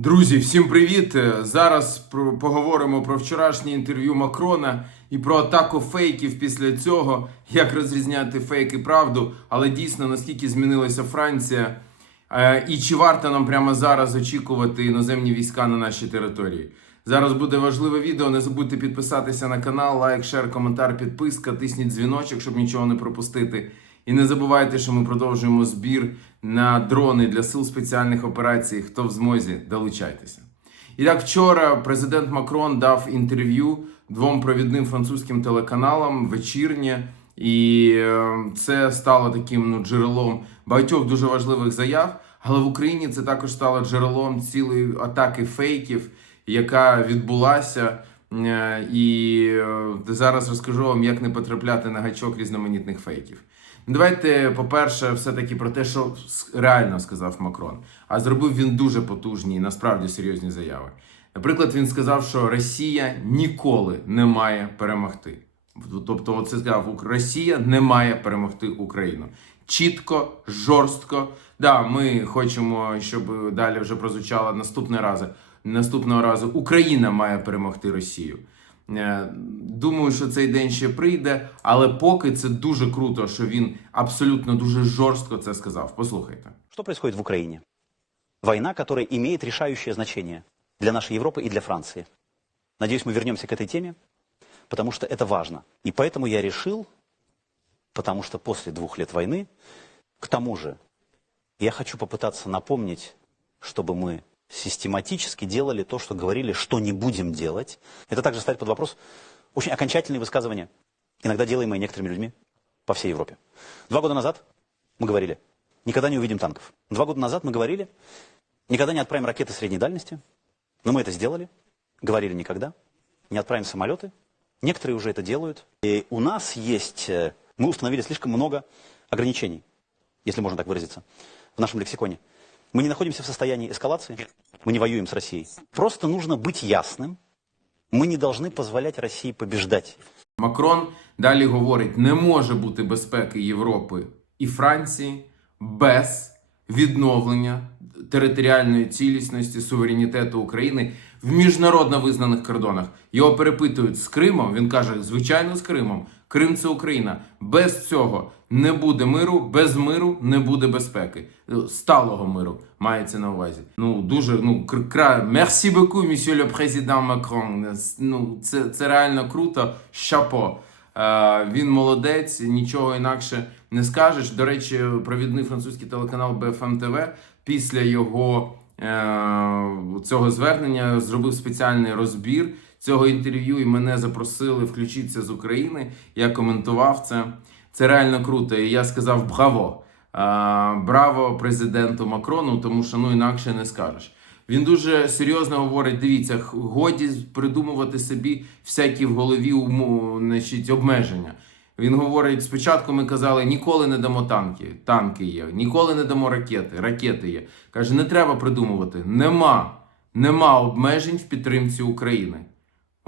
Друзі, всім привіт! Е, Зараз поговоримо про вчорашнє інтерв'ю Макрона і про атаку фейків після цього, як розрізняти фейк і правду, але дійсно наскільки змінилася Франція, е, і чи варто нам прямо зараз очікувати іноземні війська на нашій території. Зараз буде важливе відео. Не забудьте підписатися на канал, лайк, шер, коментар, підписка, тисніть дзвіночок, щоб нічого не пропустити. І не забувайте, що ми продовжуємо збір на дрони для сил спеціальних операцій. Хто в змозі, долучайтеся. І так, вчора президент Макрон дав інтерв'ю двом провідним французьким телеканалам вечірнє, і е, це стало таким ну, джерелом багатьох дуже важливих заяв. Але в Україні це також стало джерелом цілої атаки фейків, яка відбулася. Е, І е, зараз розкажу вам, як не потрапляти на гачок різноманітних фейків. Давайте, по-перше, все-таки про те, що реально сказав Макрон. А зробив він дуже потужні і насправді серйозні заяви. Наприклад, він сказав, що Росія ніколи не має перемогти. Тобто, оце сказав, «Ук- Росія не має перемогти Україну. Чітко, жорстко. Да, ми хочемо, щоб далі вже прозвучало наступного разу Наступного разу Україна має перемогти Росію. Е, Думаю, що цей день ще прийде, але поки це дуже круто, що він абсолютно дуже жорстко це сказав. Послухайте. Что происходит в Украине? Война, которая имеет решающее значение для нашей Европы и для Франции. Надеюсь, мы вернемся к этой теме, потому что это важно. И поэтому я решил, потому что после двух лет войны, к тому же, я хочу попытаться напомнить, чтобы мы систематически делали то, что говорили, что не будем делать. Это также ставит под вопрос очень окончательные высказывания, иногда делаемые некоторыми людьми по всей Европе. Два года назад мы говорили, никогда не увидим танков. Два года назад мы говорили, никогда не отправим ракеты средней дальности. Но мы это сделали, говорили никогда. Не отправим самолеты. Некоторые уже это делают. И у нас есть, э, мы установили слишком много ограничений, если можно так выразиться, в нашем лексиконе. Мы не находимся в состоянии эскалации, мы не воюем с Россией. Просто нужно быть ясным. Мы не должны позволять России побеждать. Макрон далі говорить: не може бути безпеки Європи і Франції без відновлення територіальної цілісності, суверенітету України в міжнародно визнаних кордонах. Його перепитують з Кримом. Він каже: звичайно, з Кримом. Крим це Україна. Без цього не буде миру, без миру не буде безпеки. Сталого миру мається на увазі. Ну дуже ну кр- кра... Beaucoup, monsieur le président Macron. Ну це, це реально круто. Шапо. Е, він молодець, нічого інакше не скажеш. До речі, провідний французький телеканал BFM TV після його е, цього звернення зробив спеціальний розбір цього інтерв'ю, і мене запросили включитися з України. Я коментував це. Це реально круто. І я сказав браво. Браво президенту Макрону, тому що ну інакше не скажеш. Він дуже серйозно говорить: дивіться, годі придумувати собі всякі в голові уму, значить, обмеження. Він говорить: спочатку ми казали, ніколи не дамо танки. Танки є, ніколи не дамо ракети. Ракети є. Каже, не треба придумувати. Нема, нема обмежень в підтримці України.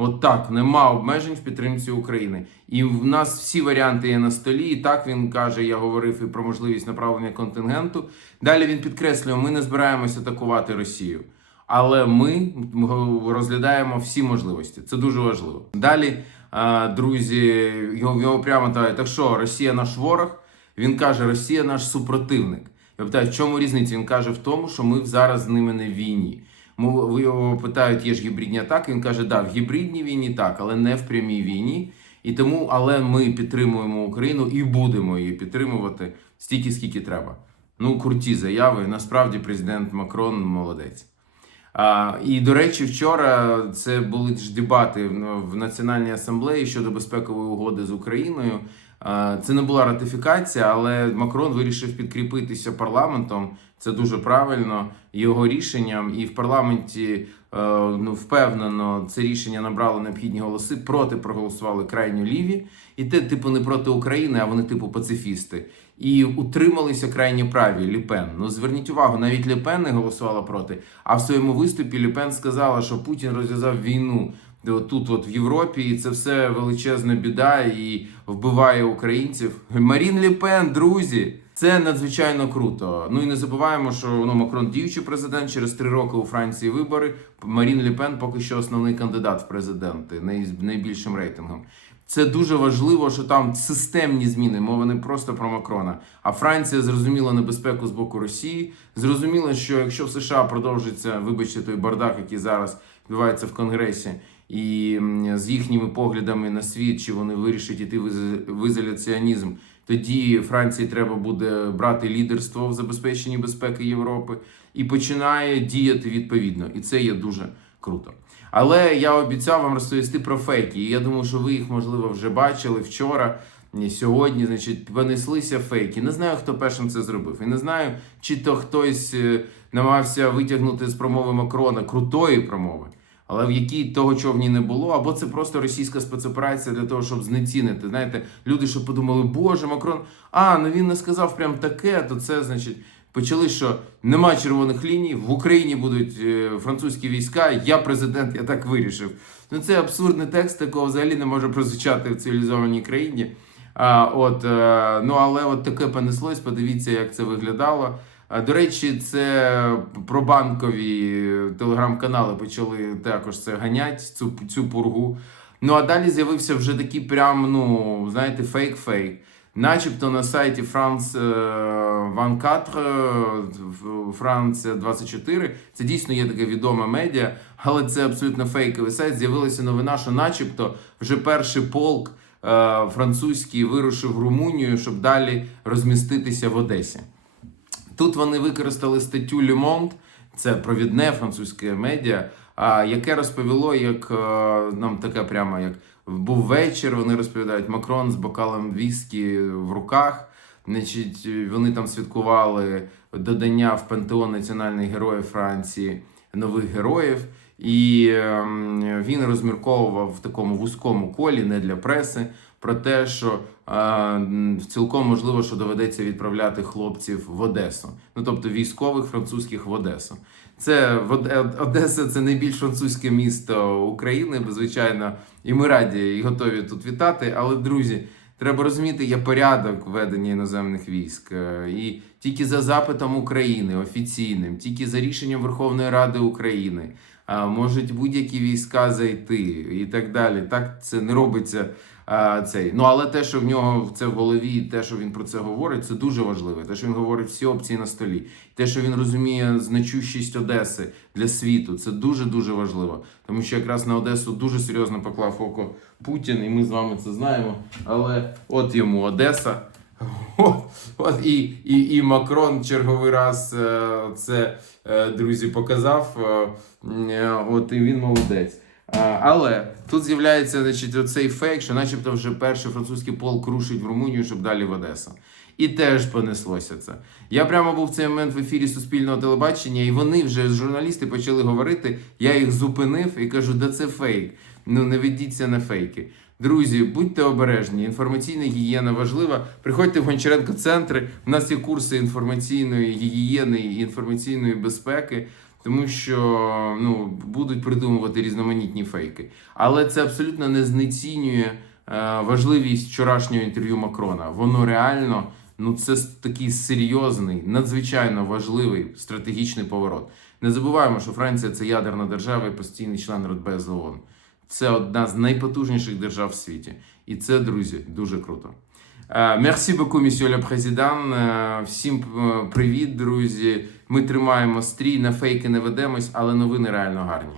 От так, нема обмежень в підтримці України. І в нас всі варіанти є на столі. І так він каже: я говорив і про можливість направлення контингенту. Далі він підкреслює: ми не збираємося атакувати Росію. Але ми розглядаємо всі можливості. Це дуже важливо. Далі, друзі, його, його прямо так, так що Росія наш ворог. Він каже, Росія наш супротивник. Я питаю, в чому різниця? Він каже в тому, що ми зараз з ними не війні. Ви його питають, є ж гібридні атаки. Він каже, да, в гібридній війні так, але не в прямій війні. І тому, але ми підтримуємо Україну і будемо її підтримувати стільки, скільки треба. Ну, круті заяви. Насправді, президент Макрон молодець. А, і до речі, вчора це були ж дебати в Національній асамблеї щодо безпекової угоди з Україною. А, Це не була ратифікація, але Макрон вирішив підкріпитися парламентом. Це дуже правильно його рішенням. І в парламенті е, ну впевнено це рішення набрало необхідні голоси. Проти проголосували крайньо ліві, і те, типу, не проти України, а вони типу пацифісти. І утрималися крайні праві Ліпен. Ну зверніть увагу, навіть Ліпен не голосувала проти. А в своєму виступі Ліпен сказала, що Путін розв'язав війну тут, от в Європі, і це все величезна біда і вбиває українців. Марін Ліпен, друзі, це надзвичайно круто. Ну і не забуваємо, що ну, Макрон діючий президент через три роки у Франції вибори. Марін Лепен поки що основний кандидат в президенти най- найбільшим рейтингом. Це дуже важливо, що там системні зміни. Мова не просто про Макрона. А Франція зрозуміла небезпеку з боку Росії. Зрозуміла, що якщо в США продовжиться, вибачте, той бардак, який зараз відбувається в Конгресі, і з їхніми поглядами на світ, чи вони вирішать іти в ізоляціонізм, тоді Франції треба буде брати лідерство в забезпеченні безпеки Європи і починає діяти відповідно. І це є дуже круто. Але я обіцяв вам розповісти про фейки. І я думаю, що ви їх можливо вже бачили вчора. Сьогодні, значить, понеслися фейки. Не знаю, хто першим це зробив. І не знаю, чи то хтось е, намагався витягнути з промови Макрона крутої промови, але в якій того, ній не було, або це просто російська спецоперація для того, щоб знецінити. Знаєте, люди, що подумали, боже, Макрон, а ну він не сказав прям таке, то це значить. Почали, що нема червоних ліній, в Україні будуть е, французькі війська. Я президент, я так вирішив. Ну це абсурдний текст, такого взагалі не може прозвучати в цивілізованій країні. А, от, е, ну але от таке понеслось. Подивіться, як це виглядало. До речі, це пробанкові телеграм-канали почали також це ганять, цю, цю пургу. Ну а далі з'явився вже такий прям, ну, знаєте, фейк-фейк. Начебто на сайті France е, 24, е, Франція 24, це дійсно є таке відоме медіа, але це абсолютно фейковий сайт. З'явилася новина, що начебто вже перший полк е, французький вирушив в Румунію, щоб далі розміститися в Одесі. Тут вони використали статтю Le Monde, це провідне французьке медіа, яке розповіло, як е, нам таке прямо як був вечір. Вони розповідають Макрон з бокалом віскі в руках. Значить, вони там святкували додання в пантеон національних героїв Франції нових героїв. І ем, він розмірковував в такому вузькому колі, не для преси, про те, що е, цілком можливо, що доведеться відправляти хлопців в Одесу. Ну тобто військових французьких в Одесу. Це Од- Одеса це найбільш французьке місто України, звичайно, і ми раді і готові тут вітати. Але друзі, треба розуміти, є порядок ведення іноземних військ. Е, І тільки за запитом України офіційним, тільки за рішенням Верховної Ради України можуть будь-які війська зайти і так далі. Так це не робиться. А, цей. Ну але те, що в нього це в голові, те, що він про це говорить, це дуже важливо. Те, що він говорить всі опції на столі, те, що він розуміє значущість Одеси для світу, це дуже дуже важливо. Тому що якраз на Одесу дуже серйозно поклав око Путін, і ми з вами це знаємо. Але от йому Одеса. От, і, і, і Макрон черговий раз е, це е, друзі показав. е, е, От і він молодець. А, Але тут з'являється значить, оцей фейк, що начебто вже перший французький полк рушить в Румунію, щоб далі в Одесу. І теж понеслося це. Я прямо був в цей момент в ефірі Суспільного телебачення, і вони вже журналісти почали говорити. Я їх зупинив і кажу, да це фейк. Ну не ведіться на фейки. Друзі, будьте обережні. Інформаційна гігієна важлива. Приходьте в Гончаренко центри. У нас є курси інформаційної гігієни і інформаційної безпеки тому що ну, будуть придумувати різноманітні фейки. Але це абсолютно не знецінює е, важливість вчорашнього інтерв'ю Макрона. Воно реально. Ну, це такий серйозний, надзвичайно важливий стратегічний поворот. Не забуваємо, що Франція це ядерна держава і постійний член Радбез ООН. Це одна з найпотужніших держав в світі. І це, друзі, дуже круто. Мерсі боку, le président. Е, Всім е, привіт, друзі. Ми тримаємо стрій, на фейки не ведемось, але новини реально гарні.